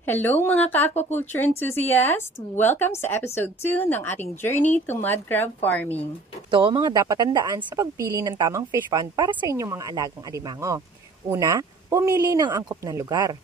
Hello mga ka-aquaculture enthusiasts! Welcome sa episode 2 ng ating journey to mud crab farming. Ito mga dapat tandaan sa pagpili ng tamang fish pond para sa inyong mga alagang alimango. Una, pumili ng angkop na lugar.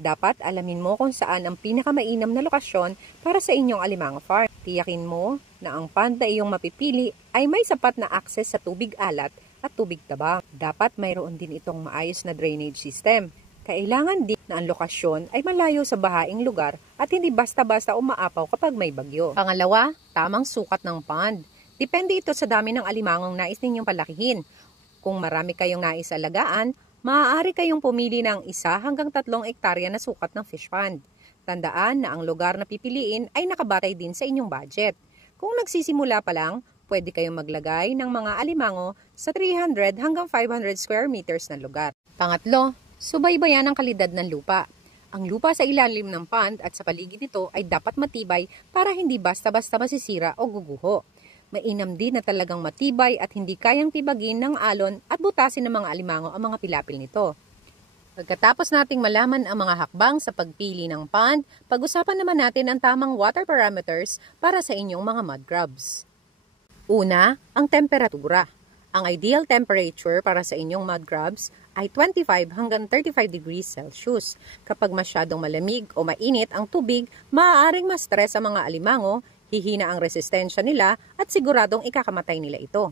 Dapat alamin mo kung saan ang pinakamainam na lokasyon para sa inyong alimango farm. Tiyakin mo na ang pond na iyong mapipili ay may sapat na access sa tubig alat at tubig tabang. Dapat mayroon din itong maayos na drainage system. Kailangan din na ang lokasyon ay malayo sa bahaing lugar at hindi basta-basta umaapaw kapag may bagyo. Pangalawa, tamang sukat ng pond. Depende ito sa dami ng alimangong nais ninyong palakihin. Kung marami kayong nais alagaan, maaari kayong pumili ng 1 hanggang 3 ektarya na sukat ng fish pond. Tandaan na ang lugar na pipiliin ay nakabatay din sa inyong budget. Kung nagsisimula pa lang, pwede kayong maglagay ng mga alimango sa 300 hanggang 500 square meters na lugar. Pangatlo, subaybayan ang kalidad ng lupa. Ang lupa sa ilalim ng pond at sa paligid nito ay dapat matibay para hindi basta-basta masisira o guguho. Mainam din na talagang matibay at hindi kayang tibagin ng alon at butasin ng mga alimango ang mga pilapil nito. Pagkatapos nating malaman ang mga hakbang sa pagpili ng pond, pag-usapan naman natin ang tamang water parameters para sa inyong mga mud crabs. Una, ang temperatura. Ang ideal temperature para sa inyong mud crabs ay 25 hanggang 35 degrees Celsius. Kapag masyadong malamig o mainit ang tubig, maaaring ma-stress ang mga alimango, hihina ang resistensya nila at siguradong ikakamatay nila ito.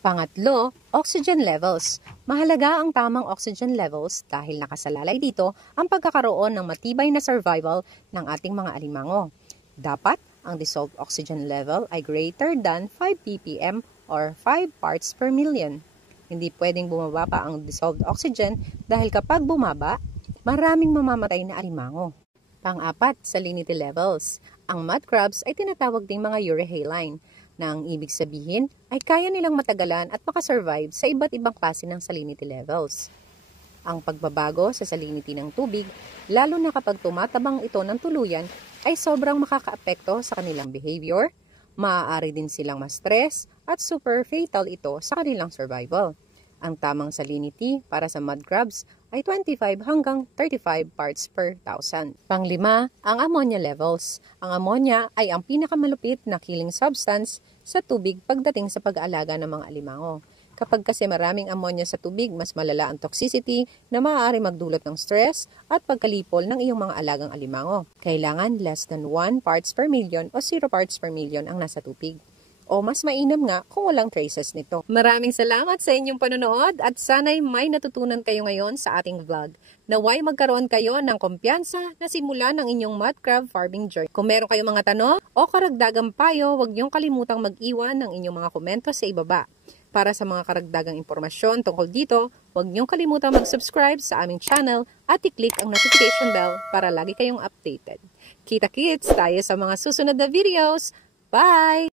Pangatlo, oxygen levels. Mahalaga ang tamang oxygen levels dahil nakasalalay dito ang pagkakaroon ng matibay na survival ng ating mga alimango. Dapat ang dissolved oxygen level ay greater than 5 ppm or 5 parts per million. Hindi pwedeng bumaba pa ang dissolved oxygen dahil kapag bumaba, maraming mamamatay na alimango. Pang-apat, salinity levels. Ang mud crabs ay tinatawag ding mga euryhaline na ang ibig sabihin ay kaya nilang matagalan at makasurvive sa iba't ibang klase ng salinity levels. Ang pagbabago sa salinity ng tubig, lalo na kapag tumatabang ito ng tuluyan, ay sobrang makakaapekto sa kanilang behavior, maaari din silang ma-stress at super fatal ito sa kanilang survival. Ang tamang salinity para sa mud crabs ay 25 hanggang 35 parts per thousand. Panglima, ang ammonia levels. Ang ammonia ay ang pinakamalupit na killing substance sa tubig pagdating sa pag-aalaga ng mga alimango. Kapag kasi maraming ammonia sa tubig, mas malala ang toxicity na maaari magdulot ng stress at pagkalipol ng iyong mga alagang alimango. Kailangan less than 1 parts per million o 0 parts per million ang nasa tubig. O mas mainam nga kung walang traces nito. Maraming salamat sa inyong panonood at sana'y may natutunan kayo ngayon sa ating vlog. Naway magkaroon kayo ng kumpiyansa na simula ng inyong mud crab farming journey. Kung meron kayong mga tanong o karagdagang payo, huwag niyong kalimutang mag-iwan ng inyong mga komento sa ibaba. Para sa mga karagdagang impormasyon tungkol dito, huwag niyong kalimutang mag-subscribe sa aming channel at i-click ang notification bell para lagi kayong updated. Kita-kits tayo sa mga susunod na videos. Bye!